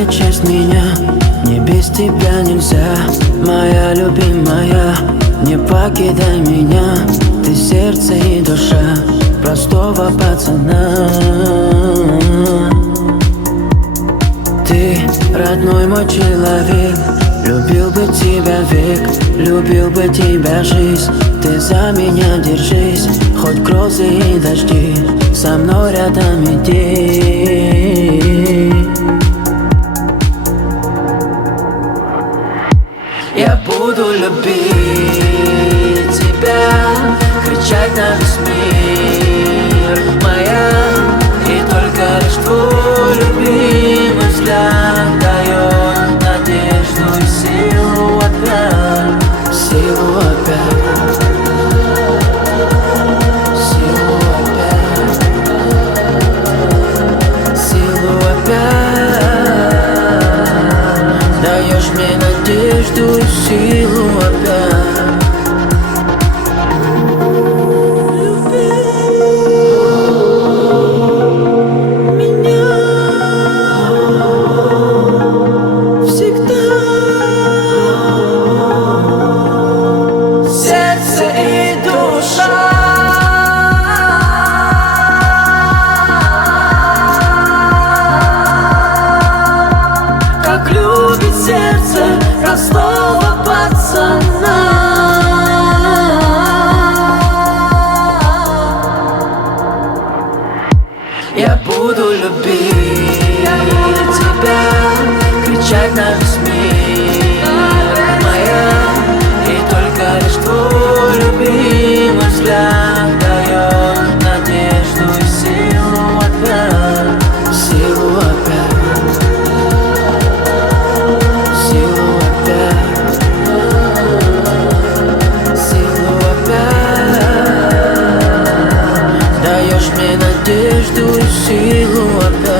Вторая часть меня, мне без тебя нельзя. Моя любимая, не покидай меня. Ты сердце и душа простого пацана. Ты родной мой человек, любил бы тебя век, любил бы тебя жизнь. Ты за меня держись, хоть грозы и дожди, со мной рядом иди. Я буду любить тебя, кричать на весь мир, моя. И только лишь твой любимый взгляд дает надежду и силу опять. Силу опять. Силу опять. Силу опять. Даешь мне надежду и силу опять. Сердце простого пацана. Я буду любить тебя, кричать на весь мир, моя. И только лишь твой любимый взгляд дает надежду и силу опять. Силу опять. Даешь мне надежду и силу опять.